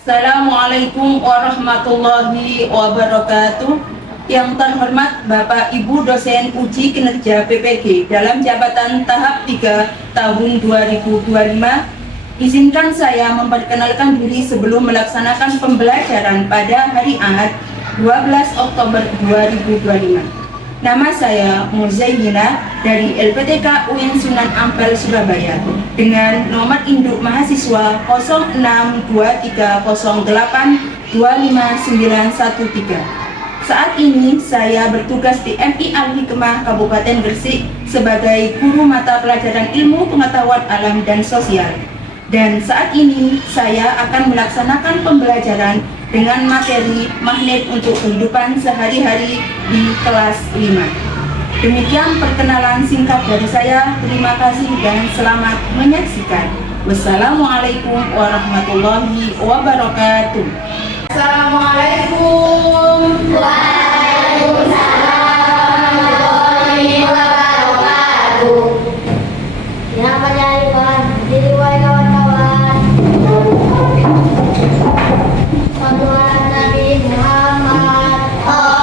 Assalamualaikum warahmatullahi wabarakatuh. Yang terhormat Bapak Ibu dosen uji kinerja PPG dalam jabatan tahap 3 tahun 2025, izinkan saya memperkenalkan diri sebelum melaksanakan pembelajaran pada hari Ahad 12 Oktober 2025. Nama saya Muzayyinah dari LPTK UIN Sunan Ampel Surabaya dengan nomor induk mahasiswa 062308259113. Saat ini saya bertugas di MI Al-Hikmah Kabupaten Gresik sebagai guru mata pelajaran ilmu pengetahuan alam dan sosial. Dan saat ini saya akan melaksanakan pembelajaran dengan materi magnet untuk kehidupan sehari-hari di kelas 5. Demikian perkenalan singkat dari saya. Terima kasih dan selamat menyaksikan. Wassalamualaikum warahmatullahi wabarakatuh. Assalamualaikum. Waalaikumsalam warahmatullahi wabarakatuh. Ya, penyaringan diriwai kawan-kawan. Sallallahu Nabi Muhammad.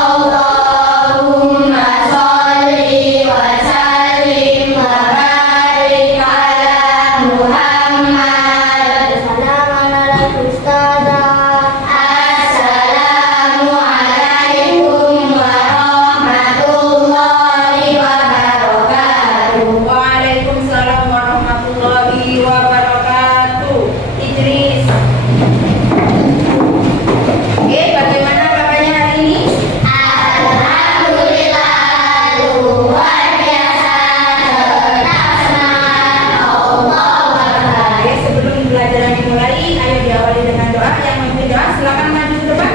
Allahumma sholli wa sallim wa barik ala Muhammad. Salam ala ustazah. Assalamualaikum warahmatullahi wabarakatuh. Waalaikumsalam warahmatullahi wabarakatuh. Idris. Oke, bagaimana kabarnya hari ini? Alhamdulillah, luar biasa, tetap semangat, Allahu Akbar. Oke, sebelum pelajaran dimulai, ayo diawali dengan doa. Yang mau doa silakan maju ke depan.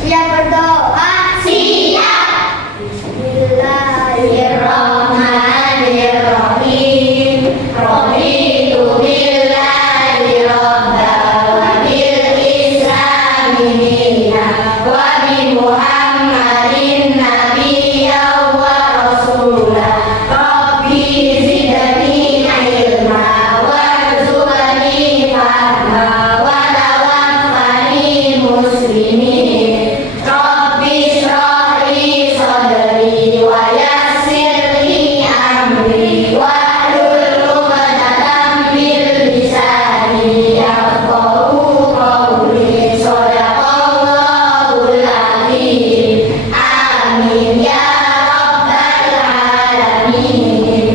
Siap berdoa? Siap. Bismillahirrahmanirrahim. Raditu billahi rabban wa bil islami dinan wa bi Muhammadin nabiyyan wa rasulah. Rabbi zidni ilma warzuqni fahma wa tawaffani muslimin. Rabbi shrah li sadri wa yassir li amri wahlul 'uqdatam min lisani yafqahu qawli. Shadaqallahul azim. Amin ya rabbal alamin.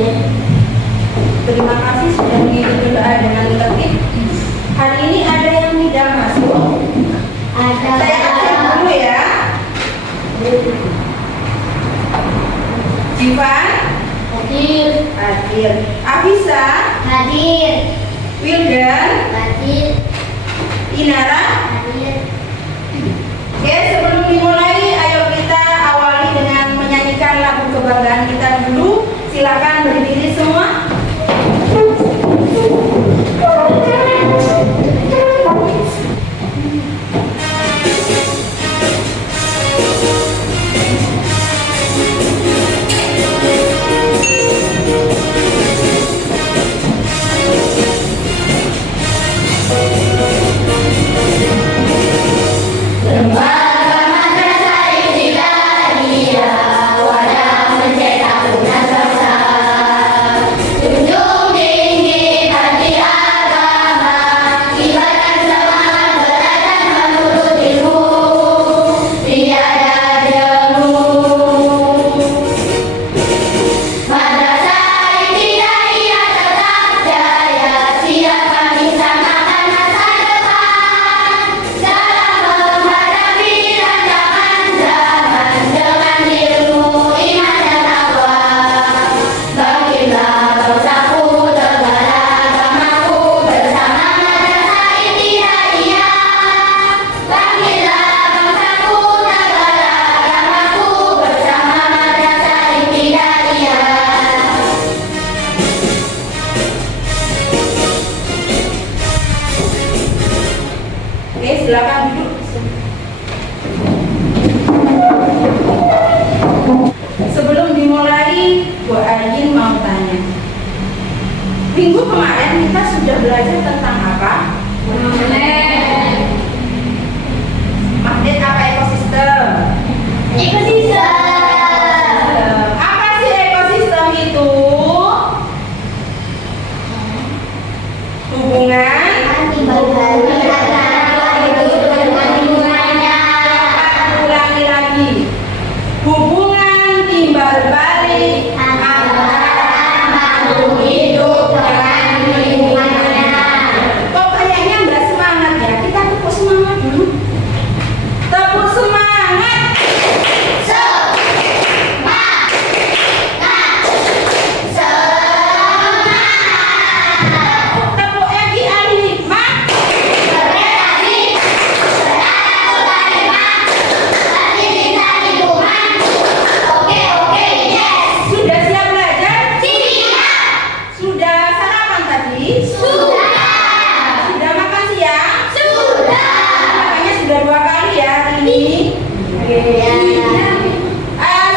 Terima kasih sudah mengikuti doa dengan tertib. Hari ini ada yang tidak masuk. Saya absen dulu ya. Jivan, Hadir. hadir. Afisa, Hadir. Wildan, Hadir. Inara. Hadir. Oke, sebelum dimulai, ayo kita awali dengan menyanyikan lagu kebanggaan kita dulu. Silakan berdiri semua. Lembaga Madrasah Ibtidaiyah wadah mencetak tunas besar. Junjung tinggi hati agama, kibarkan semangat belajar menuntut ilmu, tiada jemu. Madrasah Ibtidaiyah tetap jaya, siap kami samakan masa depan dalam menghadapi rancangan zaman dengan ilmu, iman dan takwa. Bangkitlah bangsaku, tegaklah agamaku bersama Madrasah Ibtidaiyah. Bangkitlah bangsaku, tegaklah agamaku bersama Madrasah Ibtidaiyah. Oke, silakan duduk. Sebelum dimulai, Bu Ayin mau tanya. Minggu kemarin kita sudah belajar tentang apa? Magnet apa ekosistem? Ekosistem. Apa sih ekosistem itu? Hubungan ulangi lagi. Hubungan timbal balik antara makhluk hidup dengan lingkungannya. Kok kayaknya nggak semangat ya? Kita tepuk semangat dulu. Tepuk semangat. Tepuk lagi ahli hikmah. Sudah siap belajar? Sudah sarapan tadi? Sudah makan siang? Makanya sudah 2 kali ya hari ini.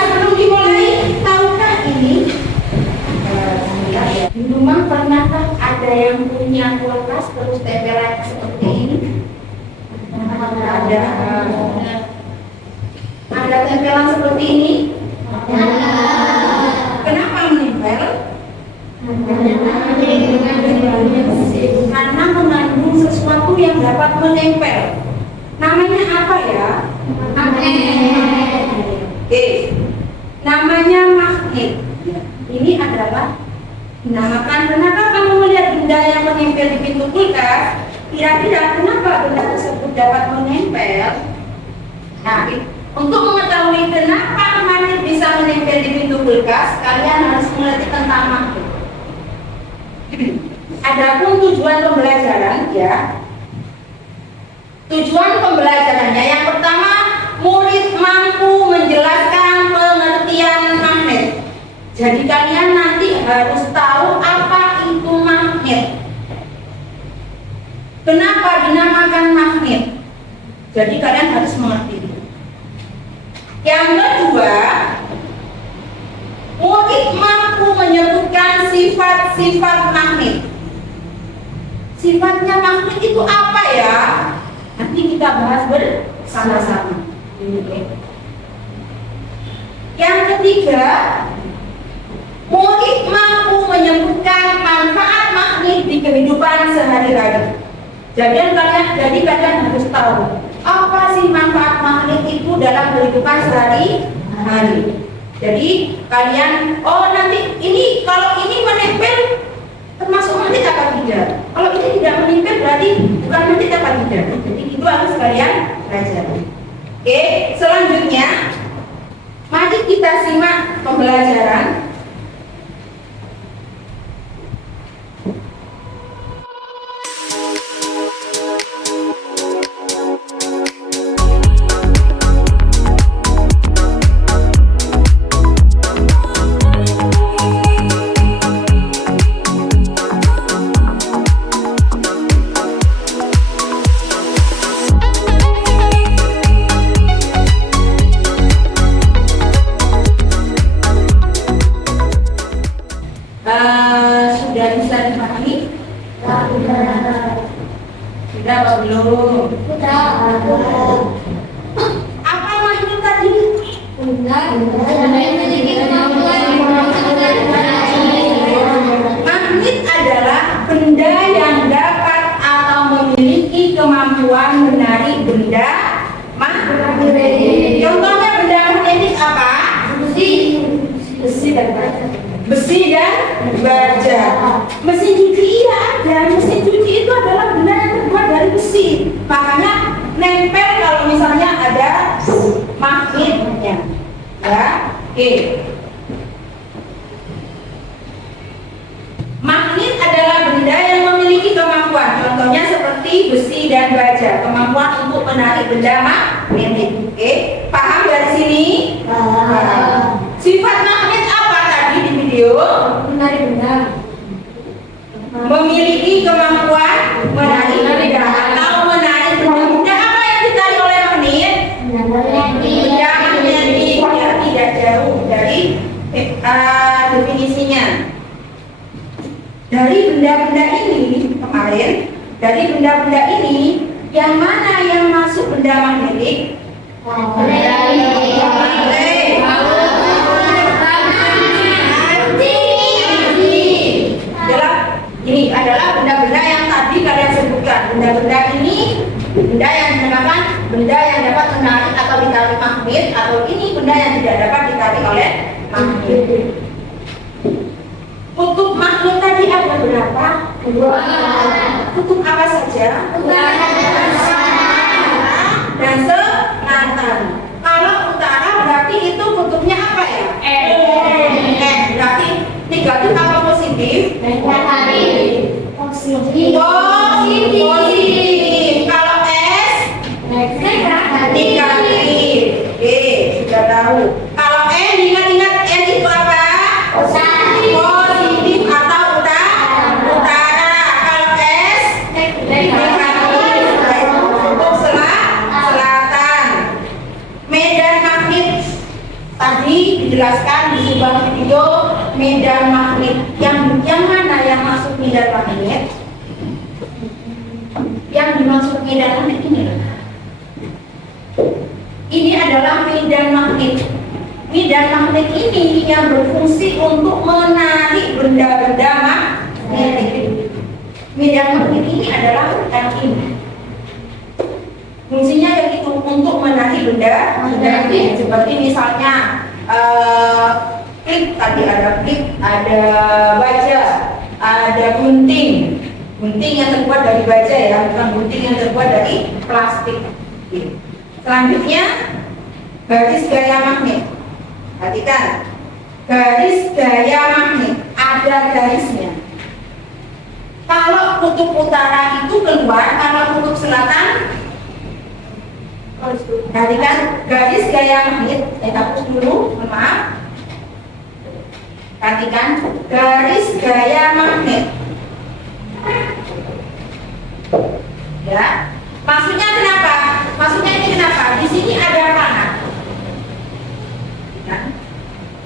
Sebelum dimulai, tahukah ini? Di rumah pernahkah ada yang punya kulkas terus tempelan seperti ini? Ada. Ada tempelan seperti ini? Kenapa menempel? Karena mengandung sesuatu yang dapat menempel. Namanya apa ya? Oke. Namanya magnet. Ini adalah dinamakan. Kenapa kamu melihat benda yang menempel di pintu kulkas? Kira-kira kenapa benda tersebut dapat menempel? Nah, untuk mengetahui kenapa magnet bisa menempel di pintu kulkas, kalian harus mengerti tentang magnet. Adapun tujuan pembelajaran ya. Tujuan pembelajarannya yang pertama, murid mampu menjelaskan pengertian magnet. Jadi kalian nanti harus tahu apa itu magnet. Kenapa dinamakan magnet? Jadi kalian harus mengerti. Yang kedua, murid mampu menyebutkan sifat-sifat magnet. Sifatnya magnet itu apa ya? Nanti kita bahas bersama-sama. Yang ketiga, murid mampu menyebutkan manfaat magnet di kehidupan sehari-hari. Jadi kalian harus tahu apa sih manfaat magnet itu dalam kehidupan sehari-hari. Jadi kalian, nanti ini kalau ini menempel termasuk magnet apa tidak? Kalau ini tidak menempel berarti bukan magnet apa tidak? Jadi itu harus kalian pelajari. Oke, selanjutnya mari kita simak pembelajaran. Sudah bisa dipahami? Sudah apa belum? Apa magnet tadi? Magnet adalah benda yang dapat atau memiliki kemampuan menarik benda magnetik. Contohnya benda magnetik apa? Besi dan baja. Mesin cuci ada. Mesin cuci itu adalah benda yang terbuat dari besi. Makanya nempel kalau misalnya ada magnetnya. Ya, oke. Magnet adalah benda yang memiliki kemampuan. Contohnya seperti besi dan baja. Kemampuan untuk menarik benda magnetik. Oke, paham dari sini? Paham. Sifat magnet apa tadi di video? Menarik benda. Memiliki kemampuan menarik benda atau menarik benda. Benda apa yang ditarik oleh magnet? Benda magnetik. Ya, tidak jauh dari definisinya. Dari benda-benda ini kemarin, dari benda-benda ini yang mana yang masuk benda magnetik? Ini adalah benda-benda yang tadi kalian sebutkan. Benda-benda ini benda yang dinamakan benda yang dapat menarik atau ditarik magnet, atau ini benda yang tidak dapat ditarik oleh magnet. Kutub magnet tadi ada berapa? Kutub apa saja? Dan selatan. Kalau utara berarti itu kutubnya apa ya? Berarti negatif apa positif? Positif. Kalau S negatif. Oke, sudah tahu. Kalau N, ingat-ingat N itu apa? Positif atau utara. Kalau S negatif. Untuk selatan. Medan magnet tadi dijelaskan di sebuah video. Medan magnet yang mana yang masuk medan magnet? Yang dimaksud medan magnet ini. Ini adalah medan magnet. Medan magnet ini yang berfungsi untuk menarik benda-benda magnetik. Medan magnet ini adalah yang ini. Fungsinya yaitu untuk menarik benda magnetik. Seperti misalnya klip, tadi ada klip, ada baja, ada gunting. Gunting yang terbuat dari baja ya, bukan gunting yang terbuat dari plastik. Selanjutnya, garis gaya magnet. Perhatikan, garis gaya magnet ada garisnya. Kalau kutub utara itu keluar, kalau kutub selatan, perhatikan garis gaya magnet. Saya hapus dulu, maaf. Perhatikan garis gaya magnet. Ya, maksudnya kenapa? Maksudnya ini kenapa? Di sini ada panah.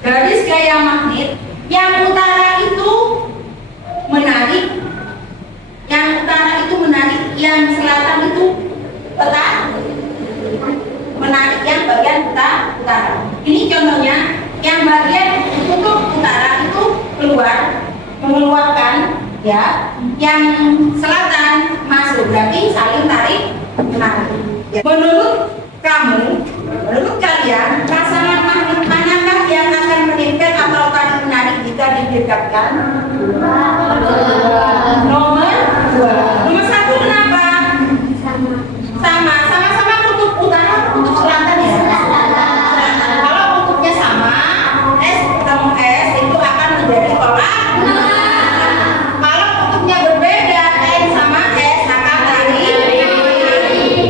Garis gaya magnet yang utara itu menarik, yang selatan itu tetap menarik, yang bagian utara. Ini contohnya, yang bagian kutub utara itu mengeluarkan, ya, yang selatan masuk, berarti saling tarik menarik. Ya. Menurut kalian, pasangan magnet manakah yang akan menempel atau tarik menarik jika didekatkan? Nomor 2. Nomor 1 kenapa? Sama-sama kutub utara, kutub selatan ya. Kalau kutubnya sama, S ketemu S itu akan menjadi tolak. Kalau kutubnya berbeda, N sama S akan tarik.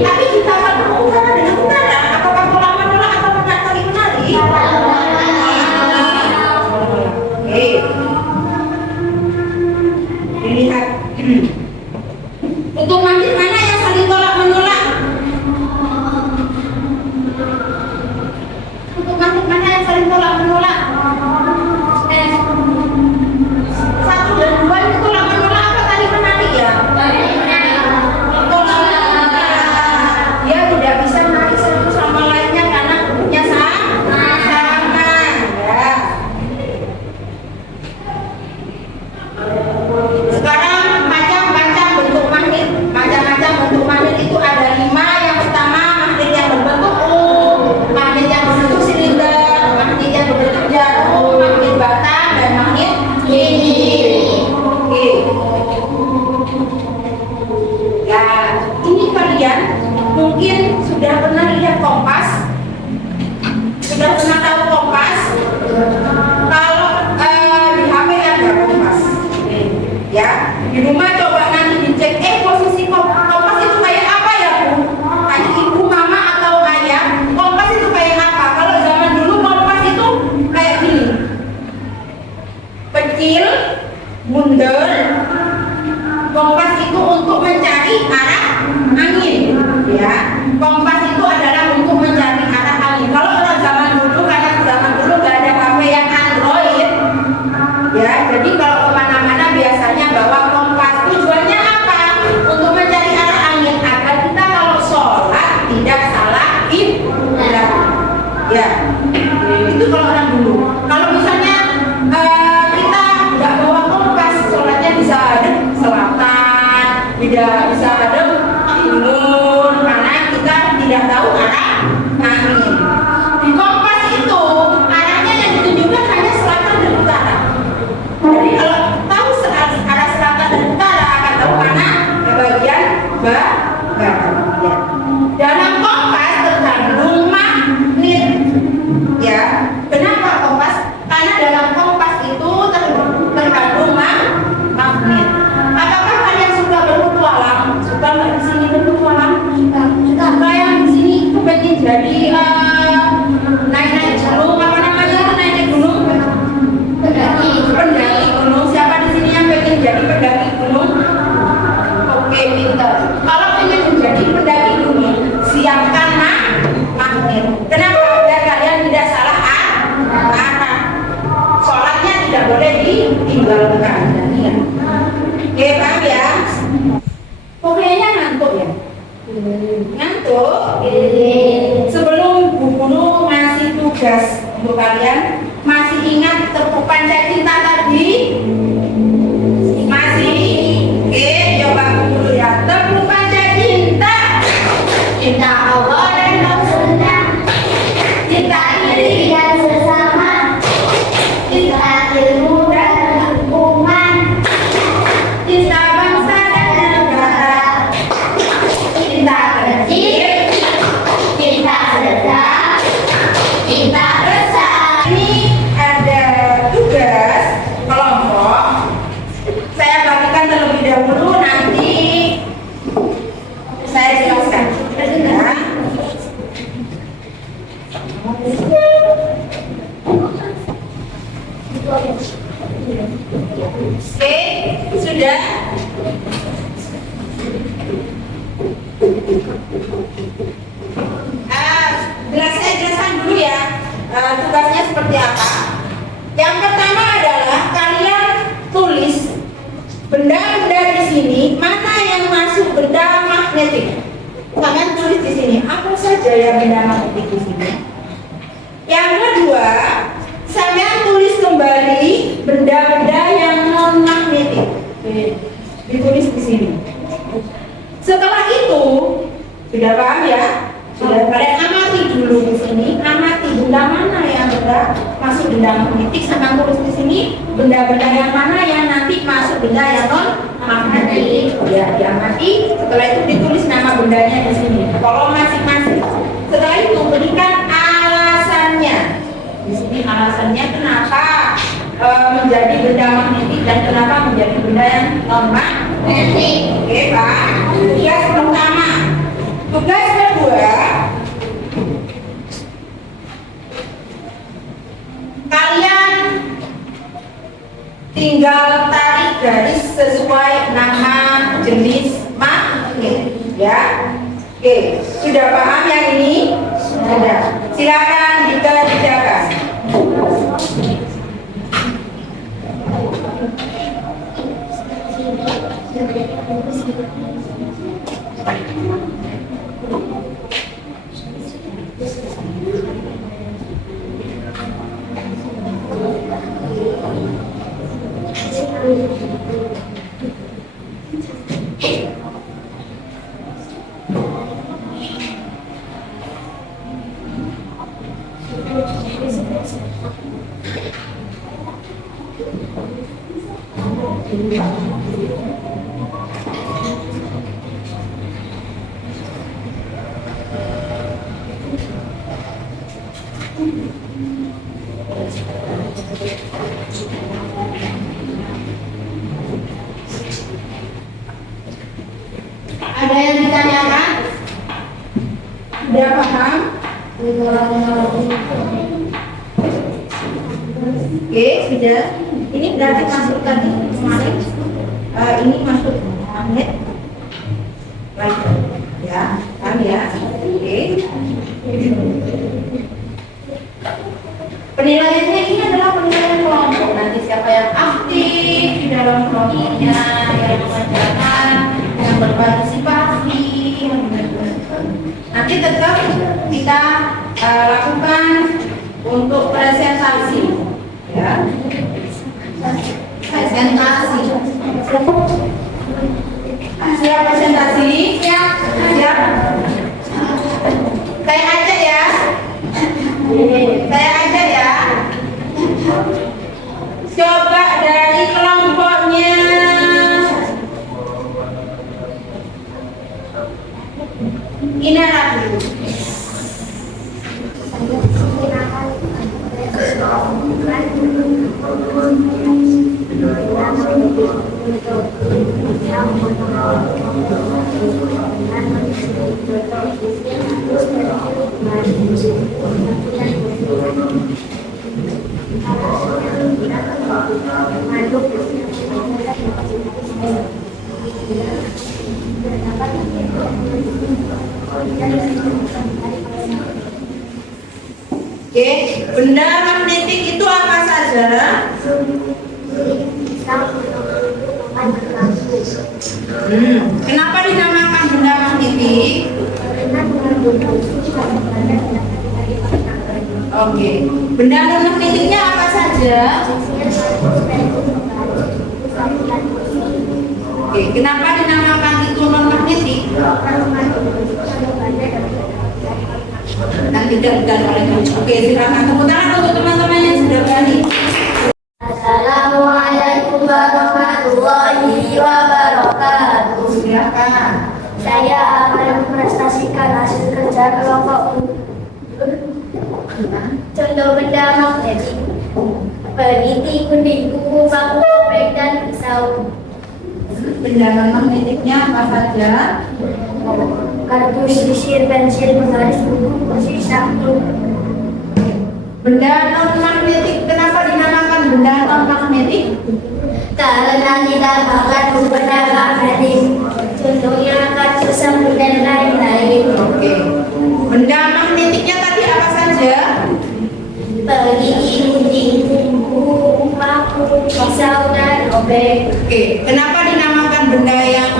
Tapi kita perlu utara dengan utara, apakah tolak menolak atau tarik menarik? Oke. Dilihat. Kutub magnet mana yang saling tolak menolak? Kutub magnet mana yang saling tolak menolak? Satu dan dua itu tolak menolak apa tadi menarik ya? Tolak menolak. Dia tidak bisa menarik satu sama lainnya karena kutubnya sama. Ya. Sekarang macam-macam bentuk magnet. Macam-macam bentuk magnet itu ada 5. Yang pertama, magnet yang berbentuk U, magnet yang berbentuk silinder, magnet yang berbentuk jarum, magnet batang, dan magnet cincin. Oke. Ya, ini kalian mungkin sudah pernah lihat kompas, sudah pernah tahu kompas. Kalau di HP ada kompas, ya, di rumah coba nanti dicek, posisi kompas itu kayak apa ya Bu? Tanya ibu, mama atau ayah, kompas itu kayak apa? Kalau zaman dulu kompas itu kayak gini, kecil, bundel. Kompas itu untuk mencari arah angin, ya. Kompas itu adalah untuk mencari arah angin. Kalau orang zaman dulu, karena zaman dulu nggak ada HP yang Android, ya. Jadi kalau kemana-mana biasanya bawa timur, karena kita tidak tahu arah angin. Di kompas itu arahnya yang ditunjukkan hanya selatan dan utara. Jadi kalau tahu arah selatan dan utara akan tahu mana bagian barat. Dalam kompas terkandung magnet. Ya, kenapa kompas? Karena dalam kompas itu terkandung magnet. Apakah kalian suka berpetualang? Suka nggak di sini berpetualang? Suka yang di sini itu pengen jadi naik-naik gunung, apa namanya? Naik gunung? Pendaki gunung. Siapa di sini yang pengen jadi pendaki gunung? Oke, pintar. Kalau pengen menjadi pendaki gunung, siapkan magnet. Kenapa? Biar kalian tidak salah arah. Sholatnya tidak boleh ditinggalkan. Ya. Oke, paham ya? Pokoknya ngantuk ya? Ngantuk? Sebelum Bu Guru ngasih tugas untuk kalian, masih ingat tepuk panca cinta tadi? Masih? Oke, coba Bu Guru ya. Tepuk panca cinta. Cinta Allah dan Rasulnya. Cinta diri dan sesama. Cinta ilmu dan hukuman. Cinta bangsa dan negara. Cinta kecil. Cinta sedang. Cinta besar. Ini ada tugas kelompok. Saya bagikan terlebih dahulu, nanti saya jelaskan. Ya. Oke, sudah. Saya jelaskan dulu ya, tugasnya seperti apa. Yang pertama adalah kalian tulis benda-benda di sini, mana yang masuk benda magnetik. Kalian tulis di sini apa saja yang benda magnetik di sini. Yang kedua, saya tulis kembali benda-benda yang non magnetik. Ditulis di sini. Setelah itu, sudah paham ya? Sudah, kalian amati dulu di sini, amati benda mana yang benda masuk benda magnetik, sama tulis di sini benda-benda yang mana yang nanti masuk benda yang non magnetik. Ya, diamati. Setelah itu ditulis nama bendanya di sini. Kalau masing-masing. Setelah itu berikan alasannya. Di sini alasannya kenapa menjadi benda magnetik dan kenapa menjadi benda yang non magnetik. Oke, Pak. Tugas pertama. Tugas kedua, kalian tinggal tarik garis sesuai nama jenis magnet, ya. Oke, sudah paham yang ini? Sudah. Silakan dikerjakan. Ada yang ditanyakan? Sudah paham? Oke, sudah. Ini berarti masuk tadi kemarin. Ini masuk magnet. Baik, ya, paham ya? Oke. Penilaiannya ini adalah penilaian kelompok. Nanti siapa yang aktif di dalam kelompoknya, yang mengerjakan, yang berpartisipasi, nanti tetap kita lakukan untuk presentasi, ya. Presentasi. Siap presentasi? Siap. Oke, benda magnetik itu apa saja? Kenapa dinamakan benda magnetik? Oke, benda non-magnetiknya apa saja? Oke, kenapa dinamakan itu non-magnetik? Dan tidak diganti oleh kamu. Oke, silakan tepuk tangan untuk teman-teman yang sudah berani. Assalamualaikum warahmatullahi wabarakatuh. Silakan. Saya akan mempresentasikan hasil kerja kelompokku. Contoh benda magnetik: peniti, gunting, kuku, paku, obeng, dan pisau. Benda non-magnetiknya apa saja? Kardus, sisir, pensil, penggaris, buku, kursi, sabtu. Benda non-magnetik, kenapa dinamakan benda non-magnetik? Karena tidak mengandung benda magnetik. Contohnya kardus, sabtu, dan lain-lain. Oke. Benda magnetiknya tadi apa saja? Peniti, gunting, kuku, paku, pisau, dan obeng. Oke. Kenapa dinamakan benda yang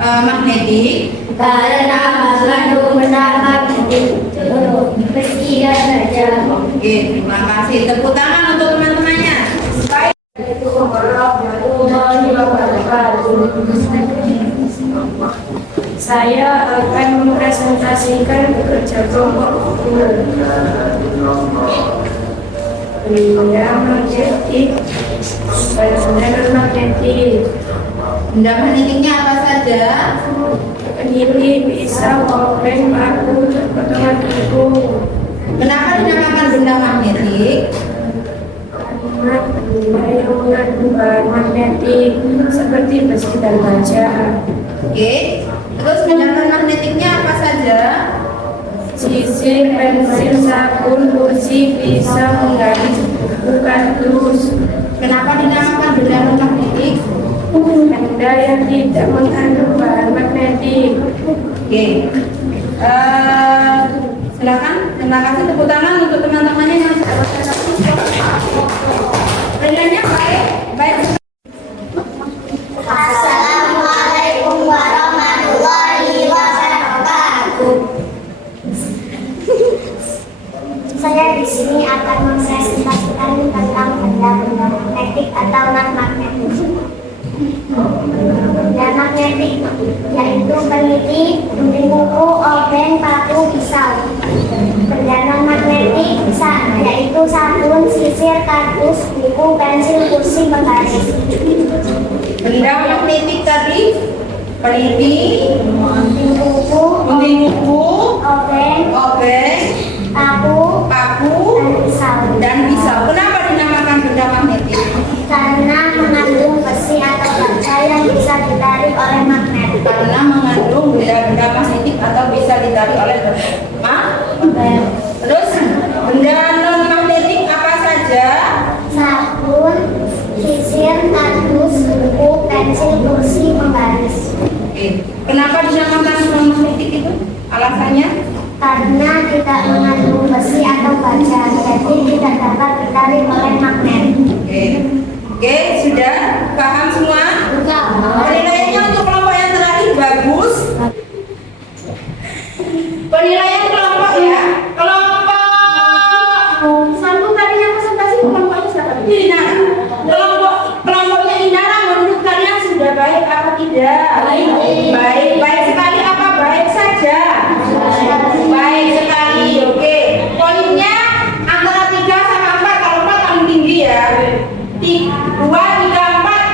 magnetik? Karena mengandung benda magnetik. Contoh besi dan baja. Oke, terima kasih. Tepuk tangan untuk teman-temannya. Baik. Saya akan mempresentasikan kerja kelompok benda magnetik. Benda magnetik. Benda magnetiknya apa saja? Peniti, pisau, obeng, paku, potongan kuku. Kenapa dinamakan benda magnetik? Karena benda yang mengandung bahan magnetik seperti besi dan baja. Oke. Terus benda non-magnetiknya apa saja? Sisir, pensil, sabun, kursi, pisau, penggaris, buku, kardus. Kenapa dinamakan benda non-magnetik? Benda yang tidak mengandung bahan magnetik. Oke. Silakan. Terima kasih, tepuk tangan untuk teman-temannya yang sudah berprestasi. Penilaiannya baik. Baik. Assalamualaikum warahmatullahi wabarakatuh. Saya di sini akan mempresentasikan tentang benda-benda magnetik atau non-magnetik. Benda magnetik yaitu peniti, gunting kuku, obeng, paku, pisau. Benda non-magnetik yaitu sabun, sisir, kardus, buku, pensil, kursi, penggaris. Benda magnetik tadi peniti, Gunting kuku, gunting kuku, obeng, paku, paku, dan pisau. Kenapa dinamakan benda magnetik? karena mengandung besi atau baja yang bisa ditarik oleh magnet. Karena mengandung benda-benda magnetik atau bisa ditarik oleh magnet. Terus benda non-magnetik apa saja? Sabun, sisir, kardus, buku, pensil, kursi, penggaris. Oke. Kenapa dinamakan non-magnetik itu? Alasannya? Karena tidak mengandung besi atau baja, jadi tidak dapat ditarik oleh magnet. Oke. Oke, sudah paham semua? Penilaiannya untuk kelompok yang terakhir bagus. Penilaian kelompok ya. Kelompok satu tadi yang presentasi kelompoknya siapa? Inara. Kelompoknya Inara menurut kalian sudah baik apa tidak? Baik. Baik sekali apa baik saja? Baik sekali. Oke. Poinnya antara 3 sama 4. Kalau 4 paling tinggi ya. 2, 3, 4.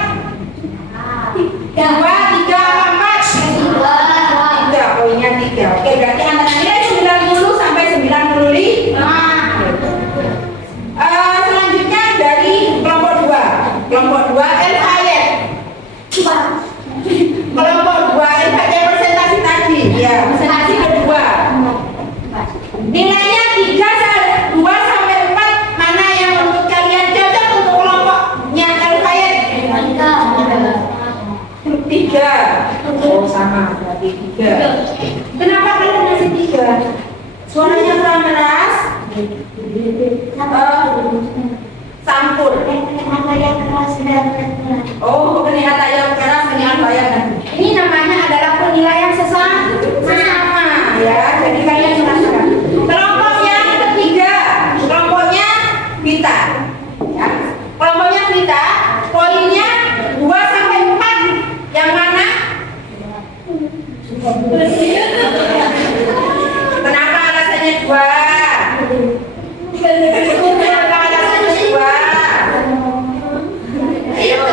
2, 3, 4. 3, poinnya 3. Oke, berarti antara nilai 90 sampai 95. Selanjutnya dari kelompok 2. Kelompok 2 El Hayat. Ya, presentasi kedua. Nilainya 2 sampai 4, mana yang menurut kalian cocok untuk kelompoknya Al-Fayat? 3. Oh, sama, berarti 3. Kenapa kalian ngasih 3? Suaranya kurang keras? Sampul. Apa yang keras dan keras? Oh, kelihatan yang keras ini Al-Fayat. Ini namanya adalah penilaian sesama, ya. Jadi kalian merasakan. Kelompok yang ketiga, kelompoknya Vita. Ya. Kelompoknya Vita, poinnya 2 sampai 4. Yang mana? Kenapa alasannya 2? Kenapa alasannya 2? Ayo.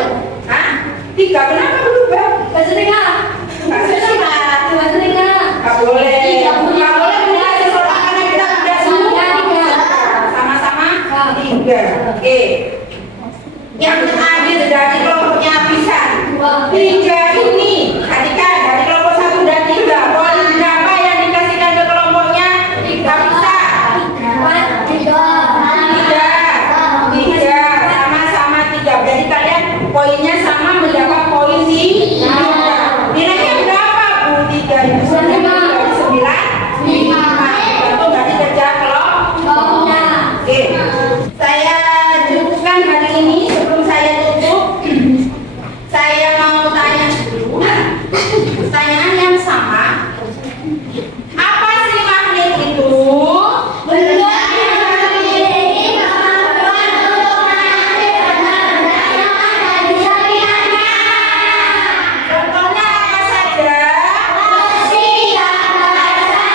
Hah? 3, kenapa berubah? Nggak boleh. Nggak boleh menilai seseorang karena kita tidak semua. Sama-sama 3. Oke. Yang terakhir dari kelompoknya Pisan. 3 ini, Atika, dari kelompok 1 dan 3. Poin berapa yang dikasihkan ke kelompoknya? Nggak bisa. 3. Sama-sama 3. Jadi kalian poinnya sama, mendapat poin di 3. Nilainya berapa, Bu? 3 itu 9. 5. Itu berarti kerja kelompoknya. Oke. Saya cukupkan hari ini. Sebelum saya tutup, saya mau tanya dulu pertanyaan yang sama. Apa sih magnet itu? Benda yang memiliki kemampuan untuk mengambil benda-benda yang ada di sampingnya. Contohnya apa saja? Besi dan kaca.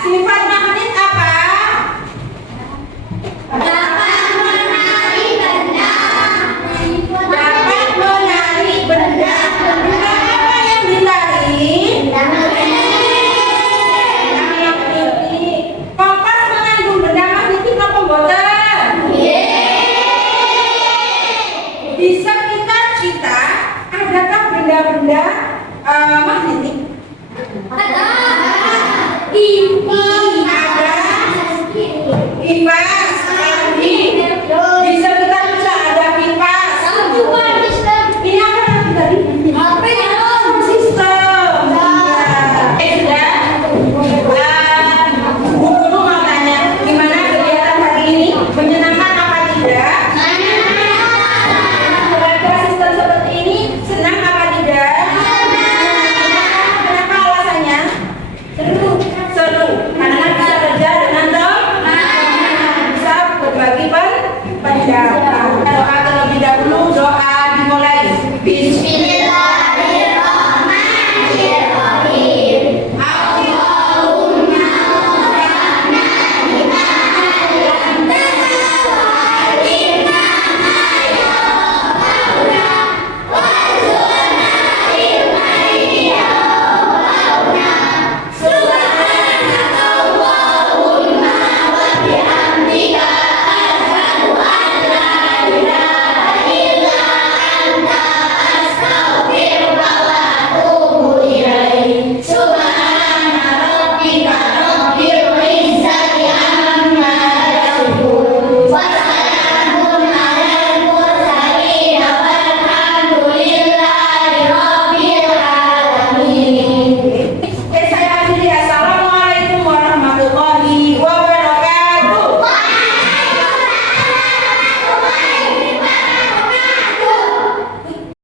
Sifat magnet apa? Dapat menarik benda. Dapat menarik benda. Benda apa yang ditarik? Benda magnetik. Kompas mengandung benda magnetik apa mboten? Di sekitar kita adakah benda-benda magnetik? Ada. Ada. Iva,